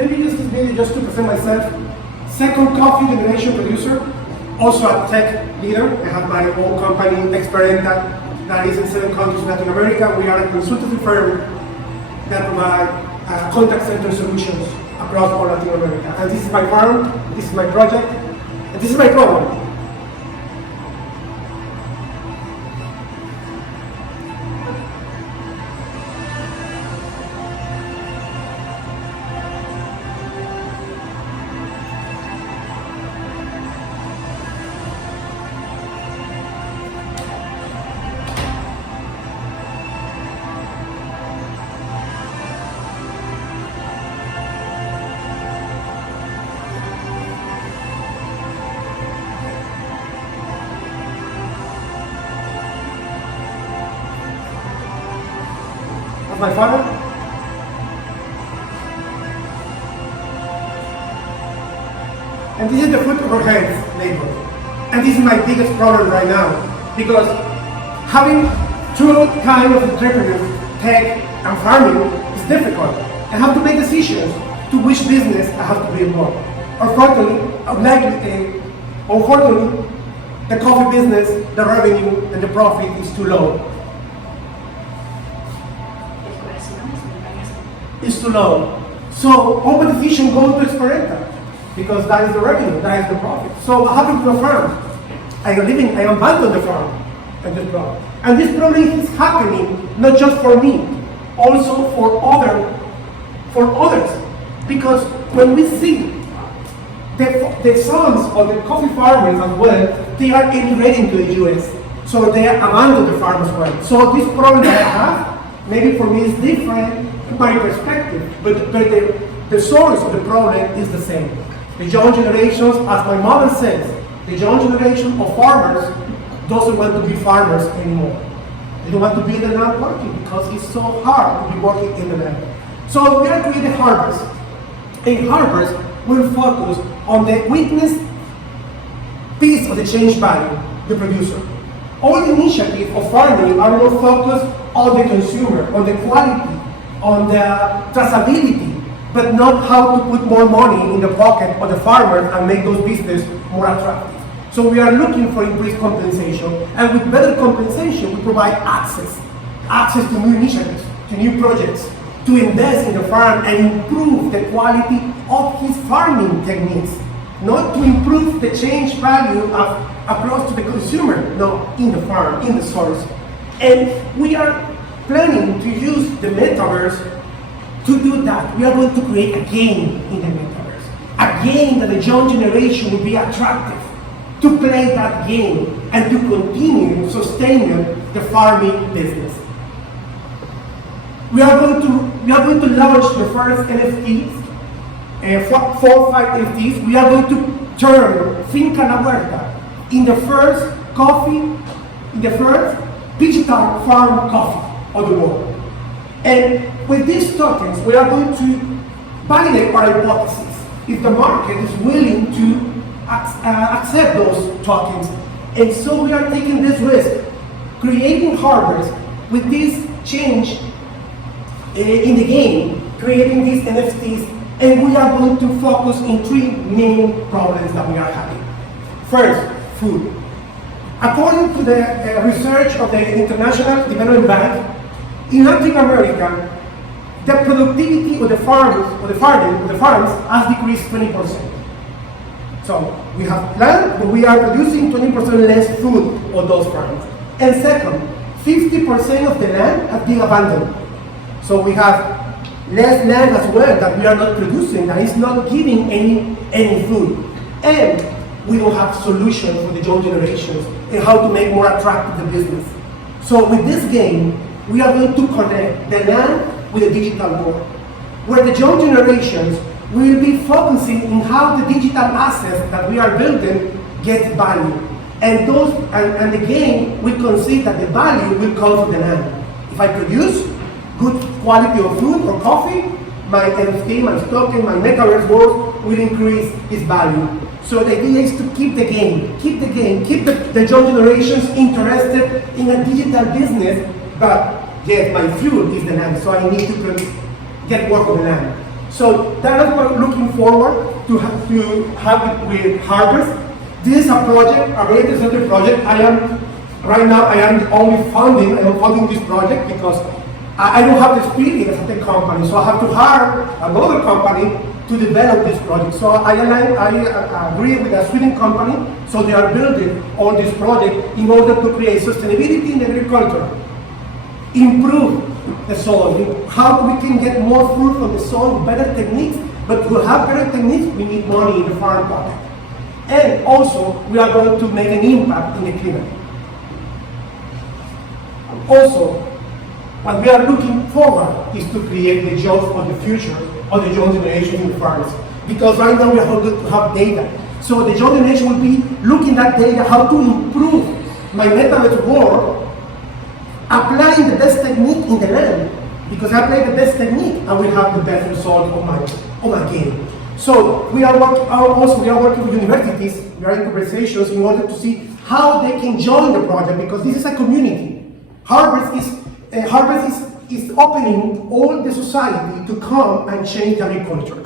Let me use this video just to present myself. Second coffee generation producer, also a tech leader. I have my own company, Experenta, that is in 7 countries in Latin America. We are a consultancy firm that provide contact center solutions across all Latin America. And this is my farm, this is my project, and this is my program. My father. And this is the fruit of our hands labor. And this is my biggest problem right now, because having two kinds of entrepreneurs, tech and farming, is difficult. I have to make decisions to which business I have to be involved. Unfortunately, the coffee business, the revenue and the profit is too low. Is too low. So all the decision goes to Experenta, because that is the revenue, that is the profit. So what happened to the farm? I abandoned the farm and this problem. And this problem is happening not just for me, also for others. Because when we see the sons of the coffee farmers as well, they are immigrating to the US. So they abandon the farm as well. So this problem that I have, maybe for me is different, my perspective, but the source of the problem is the same. The young generations, as my mother says, the young generation of farmers doesn't want to be farmers anymore. They don't want to be in the land working because it's so hard to be working in the land. So we are creating Harvverse. And Harvverse will focus on the witness piece of the change value, the producer. All the initiatives of farming are more focused on the consumer, on the quality, on the traceability, but not how to put more money in the pocket of the farmer and make those businesses more attractive. So we are looking for increased compensation, and with better compensation, we provide access to new initiatives, to new projects, to invest in the farm and improve the quality of his farming techniques, not to improve the change value across to the consumer, no, in the farm, in the source. And we are planning to use the metaverse to do that. We are going to create a game in the metaverse. A game that the young generation will be attractive to play that game and to continue sustaining the farming business. We are going to launch the first NFTs, 4 or 5 NFTs. We are going to turn Finca La Huerta in the first digital farm coffee of the world. And with these tokens, we are going to validate our hypothesis if the market is willing to accept those tokens. And so we are taking this risk, creating Harvverse with this change in the game, creating these NFTs, and we are going to focus on 3 main problems that we are having. First, food. According to the research of the International Development Bank, in Latin America, the productivity of the farms has decreased 20%. So we have land, but we are producing 20% less food on those farms. And second, 50% of the land has been abandoned. So we have less land as well that we are not producing, that is not giving any food. And we don't have solutions for the young generations and how to make more attractive the business. So with this game, we are going to connect the land with the digital world, where the young generations will be focusing on how the digital assets that we are building get value. And the game will concede that the value will come from the land. If I produce good quality of food or coffee, my NFT, my token, my metaverse world will increase its value. So the idea is to keep the game, keep the young generations interested in a digital business, but yet my fuel is the land, so I need to get work on the land. So that is what we're looking forward to have it with Harvverse. This is a project, a very interesting project. Right now I am only funding this project because I don't have the experience at the company, so I have to hire another company to develop this project. So I agree with a Sweden company, so they are building all this project in order to create sustainability in agriculture, improve the soil, how we can get more food from the soil, better techniques, but to have better techniques, we need money in the farm pocket. And also, we are going to make an impact in the climate. Also, what we are looking forward is to create the jobs for the future of the young generation in the farms. Because right now we are going to have data. So the young generation will be looking at data, how to improve my metaverse world, applying the best technique in the land. Because I apply the best technique, I will have the best result on my game. So we are working with universities, we are in conversations in order to see how they can join the project, because this is a community. Harvverse is opening all the society to come and change agriculture.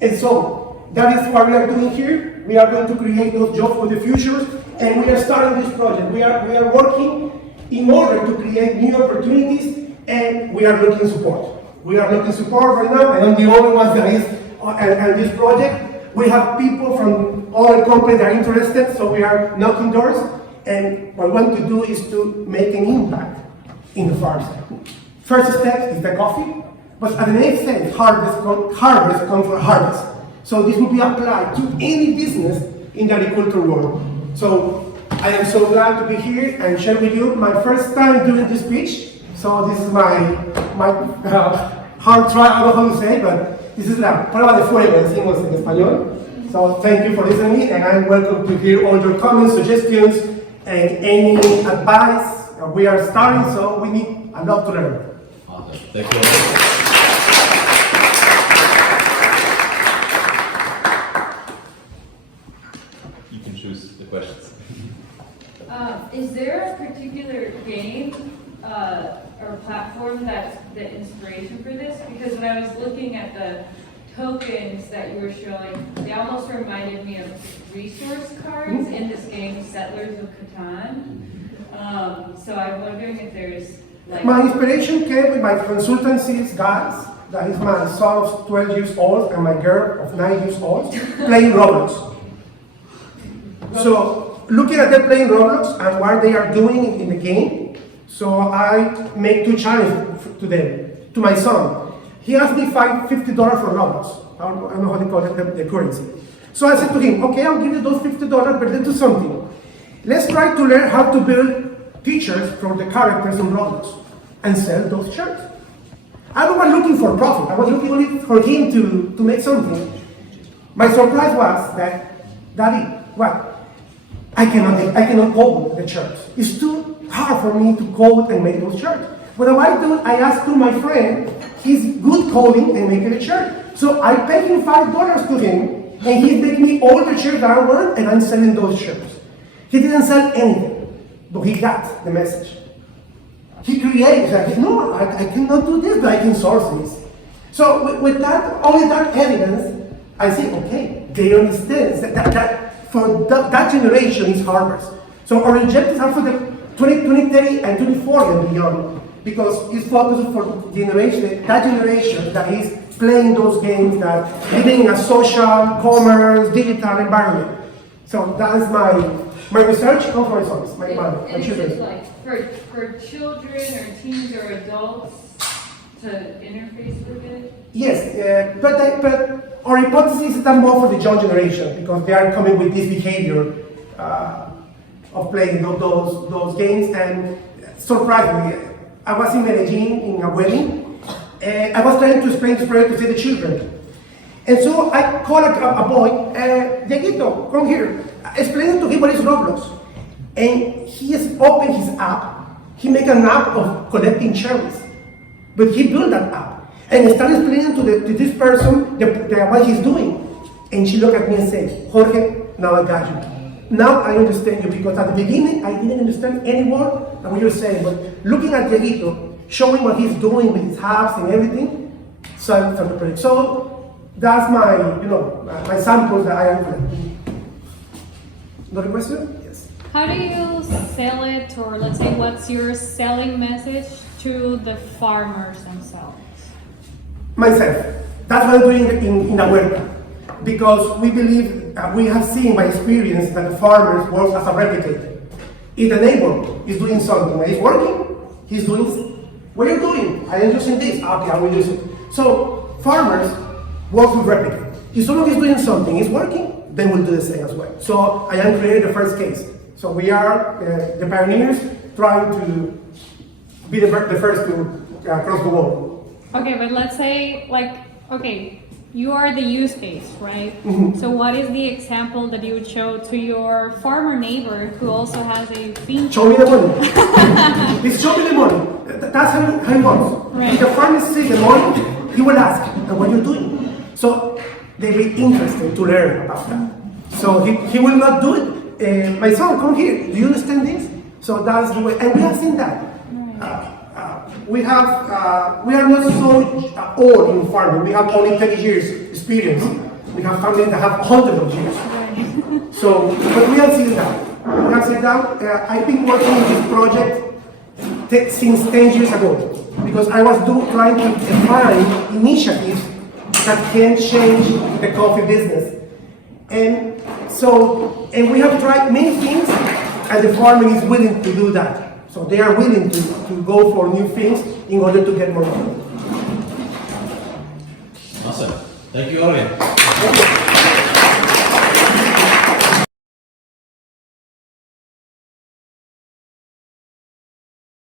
And so that is what we are doing here. We are going to create those jobs for the future, and we are starting this project. We are working in order to create new opportunities, and we are looking support. We are looking support right now, and I'm the only one that is on this project. We have people from other companies that are interested, so we are knocking doors. And what we want to do is to make an impact in the farms. First step is the coffee, but at the next step, Harvverse comes for harvest. So this will be applied to any business in the agriculture world. So I am so glad to be here and share with you my first time doing this speech. So this is my hard try, I don't know how to say, but this is la prueba de fuego, decimos en español. So thank you for listening, and I'm welcome to hear all your comments, suggestions, and any advice. We are starting, so we need a lot to learn. Awesome. Thank you. You can choose the questions. Is there a particular game or platform that's the inspiration for this? Because when I was looking at the tokens that you were showing, they almost reminded me of resource cards in this game, Settlers of Catan. So I'm wondering if there's like... My inspiration came with my consultancies guys. That is my son of 12 years old and my girl of 9 years old playing Roblox. So looking at them playing Roblox and what they are doing in the game, so I make 2 challenges to them, to my son. He asked me $50 for Roblox. I don't know how they call it, the currency. So I said to him, okay, I'll give you those $50, but let's do something. Let's try to learn how to build features for the characters in Roblox and sell those shirts. I was looking for profit. I was looking only for him to make something. My surprise was that, Daddy, what? I cannot code the shirts. It's too hard for me to code and make those shirts. What I asked to my friend, he's good coding and making a shirt. So I paid him $5 to him, and he's making me all the shirts that I want, and I'm selling those shirts. He didn't sell anything, but he got the message. He created, like, no, I cannot do this, but I can source this. So with that, only that evidence, I say, okay, they understand that generation is Harvverse. So our objectives are for the 2030 and 2040 and beyond, because it's focused for that generation that is playing those games, that living in a social, commerce, digital environment. So that's my research comes from my sons, my children. Is it like for children or teens or adults to interface with it? Yes, but our hypothesis is that more for the young generation, because they are coming with this behavior of playing those games. And surprisingly, I was in Medellin in a wedding, and I was trying to explain this project to the children. And so I called a boy, Dieguito, come here. Explain to him what is Roblox. And he has opened his app. He made an app of collecting cherries. But he built that app. And he started explaining to this person what he's doing. And she looked at me and said, Jorge, now I got you. Now I understand you, because at the beginning I didn't understand any word of what you're saying. But looking at Dieguito, showing what he's doing with his apps and everything, some project. So that's my, my samples that I am collecting. Another question? Yes. How do you sell it, or let's say, what's your selling message to the farmers themselves? Myself. That's what I'm doing in the Huerta. Because we believe, we have seen by experience that the farmers work as a replicator. If the neighbor is doing something and it's working, he's doing, what are you doing? I am using this, okay, I will use it. So farmers work with replicate. If someone is doing something, it's working, they will do the same as well. So I am creating the first case. So we are the pioneers trying to be the first to cross the wall. Okay, but let's say, okay, you are the use case, right? Mm-hmm. So what is the example that you would show to your farmer neighbor who also has a bean? Show me the money. Please show me the money. That's how he wants. Right. If the farmer sees the money, he will ask, and what are you doing? So they be interested to learn about that. So he will not do it. My son, come here. Do you understand this? So that's the way, and we have seen that. We are not so old in farming. We have only 30 years experience. We have families that have hundreds of years. Right. So, but we have seen that. We have seen that. I've been working on this project since 10 years ago because I was trying to define initiatives that can change the coffee business. And so, and we have tried many things, and the farming is willing to do that. So they are willing to go for new things in order to get more money. Awesome. Thank you, Jorge.